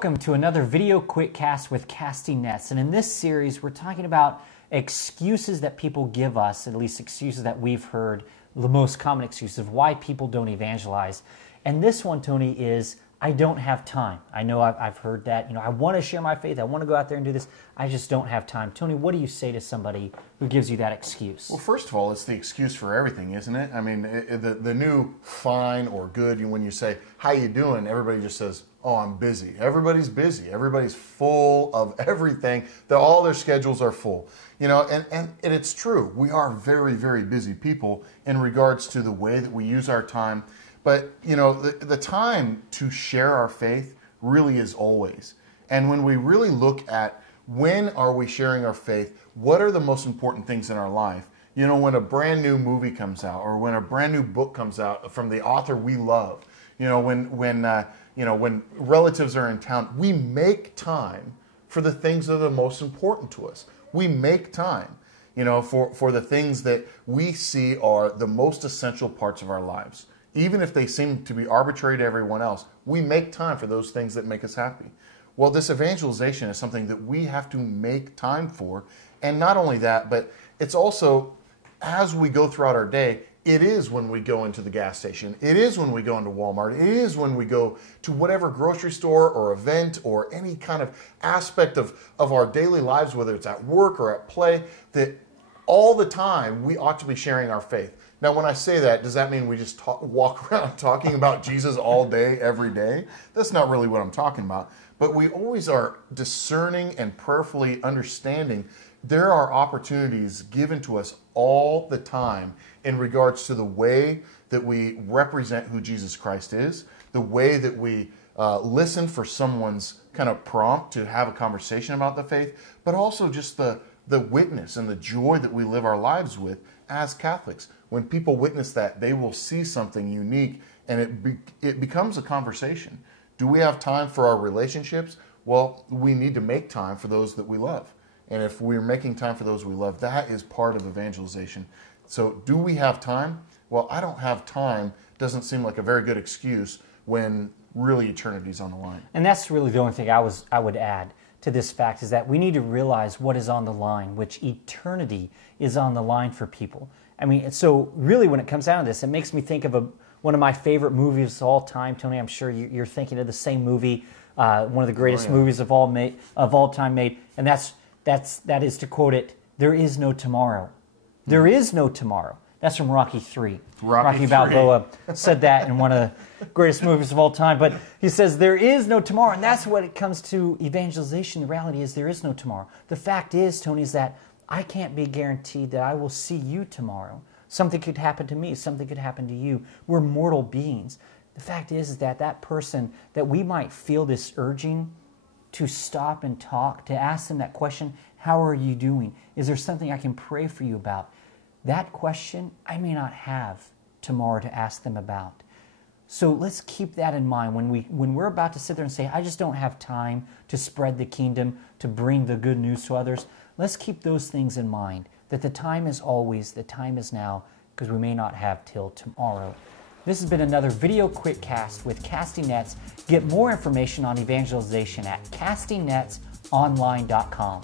Welcome to another video quick cast with Casting Nets. And in this series, we're talking about excuses that people give us, at least excuses that we've heard, the most common excuses of why people don't evangelize. And this one, Tony, is I don't have time. I know I've heard that. I want to share my faith. I want to go out there and do this. I just don't have time. Tony, what do you say to somebody who gives you that excuse? Well, first of all, it's the excuse for everything, isn't it? I mean, the new fine or good, when you say, how you doing? Everybody just says, oh, I'm busy. Everybody's busy. Everybody's full of everything. All their schedules are full. And it's true. We are very, very busy people in regards to the way that we use our time. But, the time to share our faith really is always. And when we really look at when are we sharing our faith, what are the most important things in our life? When a brand new movie comes out or when a brand new book comes out from the author we love, when relatives are in town, we make time for the things that are the most important to us. We make time, for the things that we see are the most essential parts of our lives. Even if they seem to be arbitrary to everyone else, we make time for those things that make us happy. Well, this evangelization is something that we have to make time for. And not only that, but it's also, as we go throughout our day, it is when we go into the gas station. It is when we go into Walmart. It is when we go to whatever grocery store or event or any kind of aspect of our daily lives, whether it's at work or at play, that all the time we ought to be sharing our faith. Now, when I say that, does that mean we just walk around talking about Jesus all day, every day? That's not really what I'm talking about. But we always are discerning and prayerfully understanding there are opportunities given to us all the time in regards to the way that we represent who Jesus Christ is, the way that we listen for someone's kind of prompt to have a conversation about the faith, but also just the witness and the joy that we live our lives with as Catholics. When people witness that, they will see something unique and it becomes a conversation. Do we have time for our relationships? Well, we need to make time for those that we love. And if we're making time for those we love, that is part of evangelization. So do we have time? Well, I don't have time doesn't seem like a very good excuse when really eternity's on the line. And that's really the only thing I would add to this fact is that we need to realize what is on the line, which eternity is on the line for people. I mean, so really when it comes down to this, it makes me think of one of my favorite movies of all time. Tony, I'm sure you're thinking of the same movie, one of the greatest movies of all time made, and that is, to quote it, there is no tomorrow. There is no tomorrow. That's from Rocky III. Rocky Balboa said that in one of the greatest movies of all time. But he says there is no tomorrow. And that's what it comes to evangelization. The reality is there is no tomorrow. The fact is, Tony, is that I can't be guaranteed that I will see you tomorrow. Something could happen to me. Something could happen to you. We're mortal beings. The fact is that person, that we might feel this urging to stop and talk, to ask them that question, how are you doing? Is there something I can pray for you about? That question I may not have tomorrow to ask them about. So let's keep that in mind when we're about to sit there and say, I just don't have time to spread the kingdom, to bring the good news to others. Let's keep those things in mind, that the time is always, the time is now, because we may not have till tomorrow. This has been another video quick cast with Casting Nets. Get more information on evangelization at castingnetsonline.com.